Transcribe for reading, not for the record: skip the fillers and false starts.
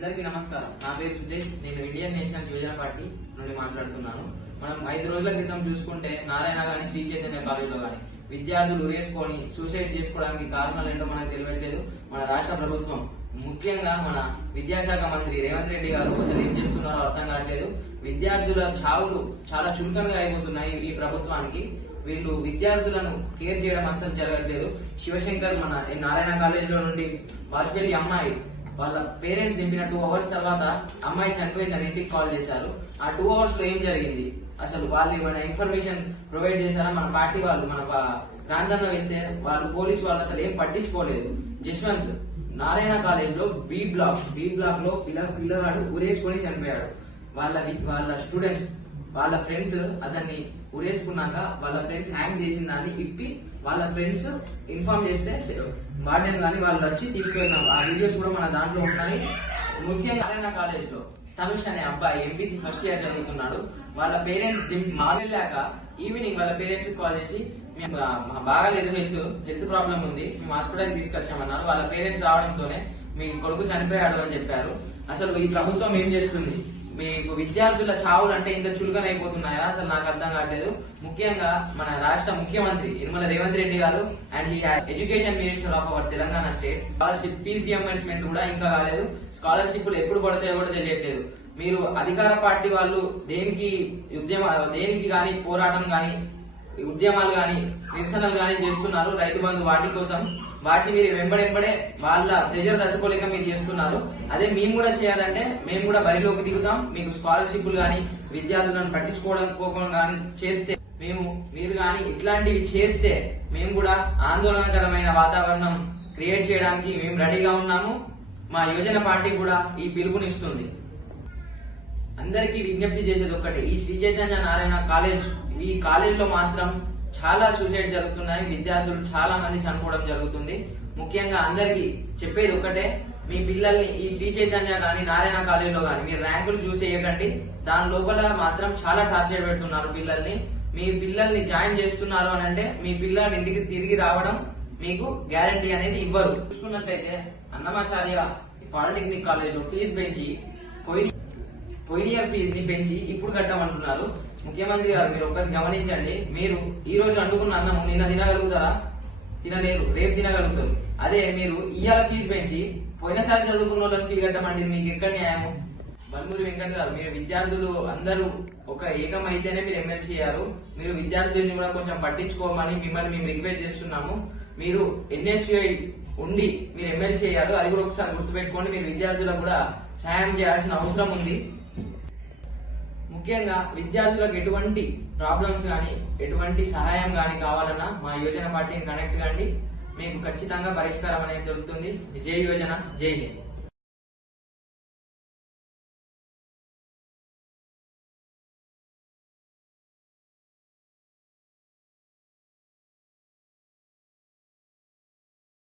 అందరికీ నమస్కారం. నా పేరు సుదేశ్. నేను ఇండియన్ నేషనల్ యువజన పార్టీ నుండి మాట్లాడుతున్నాను. మనం 5 రోజుల క్రితం చూసుకుంటే నారాయణ గాని శ్రీ చైతన్య కాలేజీలో గాని విద్యార్థులు ఉరేసుకొని సూసైడ్ చేసుకోవడానికి కారణాలు ఏంటో మనకు తెలియట్లేదు. మన రాష్ట్ర ప్రభుత్వం ముఖ్యంగా మన విద్యాశాఖ మంత్రి రేవంత్ రెడ్డి గారు అసలు ఏం చేస్తున్నారో అర్థం కావట్లేదు. విద్యార్థుల చావులు చాలా చులకనగా అయిపోతున్నాయి ఈ ప్రభుత్వానికి. వీళ్ళు విద్యార్థులను కేర్ చేయడం అసలు జరగట్లేదు. శివశంకర్ మన నారాయణ కాలేజీలో నుండి వాజ్పేయి అమ్మాయి వాళ్ళ పేరెంట్స్ దింపిన 2 hours తర్వాత అమ్మాయి చనిపోయిందని ఇంటికి కాల్ చేశారు. ఆ 2 hours లో ఏం జరిగింది, అసలు వాళ్ళు ఏమైనా ఇన్ఫర్మేషన్ ప్రొవైడ్ చేశారా? మన పార్టీ వాళ్ళు మన ప్రాంతంలో వెళ్తే వాళ్ళు పోలీసు వాళ్ళు అసలు ఏం పట్టించుకోలేదు. జశ్వంత్ నారాయణ కాలేజ్ లో బి బ్లాక్ లో పిల్లవాడు ఉరేసుకొని చనిపోయాడు. వాళ్ళ స్టూడెంట్స్ వాళ్ళ ఫ్రెండ్స్ అతన్ని ఉరేసుకున్నాక వాళ్ళ ఫ్రెండ్స్ హ్యాంగ్ చేసిన దాన్ని ఇప్పి వాళ్ళ ఫ్రెండ్స్ ఇన్ఫార్మ్ చేస్తే వార్డెన్ గానీ వాళ్ళు వచ్చి తీసుకెళ్ళినాం. ఆ వీడియోస్ కూడా మన దాంట్లో ఉన్నాయి. ముఖ్యంగా నారాయణ కాలేజ్ లో తనుష్ అనే అబ్బాయి ఎంపీసీ ఫస్ట్ ఇయర్ చదువుతున్నాడు. వాళ్ళ పేరెంట్స్ వెళ్ళాక ఈవినింగ్ వాళ్ళ పేరెంట్స్ కాల్ చేసి మేము బాగాలేదు, హెల్త్ ప్రాబ్లం ఉంది, మేము హాస్పిటల్కి తీసుకొచ్చామన్నారు. వాళ్ళ పేరెంట్స్ రావడంతోనే మీ కొడుకు చనిపోయాడు అని చెప్పారు. అసలు ఈ ప్రభుత్వం ఏం చేస్తుంది? మీకు విద్యార్థుల చావులు అంటే ఇంత చులకన అయిపోతున్నాయా? అసలు నాకు అర్థం కావట్లేదు. ముఖ్యంగా మన రాష్ట్ర ముఖ్యమంత్రి Yanamala Revanth Reddy garu and education minister of our Telangana state scholarship fees reimbursement కూడా ఇంకా కాలేదు. స్కాలర్షిప్లు ఎప్పుడు పడతాయో కూడా తెలియట్లేదు. మీరు అధికార పార్టీ వాళ్ళు దేనికి గాని పోరాటం గాని ఉద్యమాలు గాని నిరసనలు గాని చేస్తున్నారు రైతు బంధు వాటి కోసం. వాటిని మీరు వెంబడెంబడే వాళ్ళ ప్రెజర్ తట్టుకోలేక మీరు చేస్తున్నారు. అదే మేము కూడా చేయాలంటే మేము కూడా బరిలోకి దిగుతాం. మీకు స్కాలర్షిప్లు గాని విద్యార్థులను పట్టించుకోవడం గాని చేస్తే మీరు గాని ఇట్లాంటివి చేస్తే మేము కూడా ఆందోళనకరమైన వాతావరణం క్రియేట్ చేయడానికి మేము రెడీగా ఉన్నాము. మా యువజన పార్టీ కూడా ఈ పిలుపునిస్తుంది. అందరికీ విజ్ఞప్తి చేసేది ఒక్కటే, ఈ శ్రీ చైతన్య నారాయణ కాలేజ్ ఈ కాలేజ్ లో మాత్రం చాలా సూసైడ్ జరుగుతున్నాయి. విద్యార్థులు చాలా మంది చనిపోవడం జరుగుతుంది. ముఖ్యంగా అందరికి చెప్పేది ఒక్కటే, మీ పిల్లల్ని ఈ శ్రీ చైతన్య గాని నారాయణ కాలేజీలో గాని మీరు ర్యాంకులు చూసేయకండి. దాని లోపల మాత్రం చాలా టార్చర్ పెడుతున్నారు పిల్లల్ని. మీ పిల్లల్ని జాయిన్ చేస్తున్నారు అని అంటే మీ పిల్లలు ఇంటికి తిరిగి రావడం మీకు గ్యారంటీ అనేది ఇవ్వరు. చూసుకున్నట్లయితే అన్నమాచార్య పాలిటెక్నిక్ కాలేజ్ లో ఫీజు పెంచి పోయిన ఇయర్ ఫీజు ని పెంచి ఇప్పుడు కట్టమంటున్నారు. ముఖ్యమంత్రి గారు మీరు ఒకటి గమనించండి. మీరు ఈ రోజు అంటుకున్న అన్నము నిన్న తినగలుగుతారా? తినలేరు, రేపు తినగలుగుతారు. అదే మీరు ఇవాళ ఫీజు పెంచి పోయినసారి చదువుకున్న వాళ్ళని ఫీ కట్టమండి, మీకు ఎక్కడ న్యాయము? బల్మూరి వెంకట్ గారు, మీరు విద్యార్థులు అందరూ ఒక ఏకమైతేనే మీరు ఎమ్మెల్సీ అయ్యారు. మీరు విద్యార్థుల్ని కూడా కొంచెం పట్టించుకోమని మిమ్మల్ని మేము రిక్వెస్ట్ చేస్తున్నాము. మీరు ఎన్ఎస్యుఐ ఉండి మీరు ఎమ్మెల్సీ అయ్యారు, అది కూడా ఒకసారి గుర్తుపెట్టుకోండి. మీరు విద్యార్థులకు కూడా సాయం చేయాల్సిన అవసరం ఉంది. ముఖ్యంగా విద్యార్థులకు ఎటువంటి ప్రాబ్లమ్స్ గానీ ఎటువంటి సహాయం గానీ కావాలన్నా మా యువజన పార్టీని కనెక్ట్ కండి. మీకు ఖచ్చితంగా పరిష్కారం అనేది దొరుకుతుంది. జై యువజన, జై హింద్.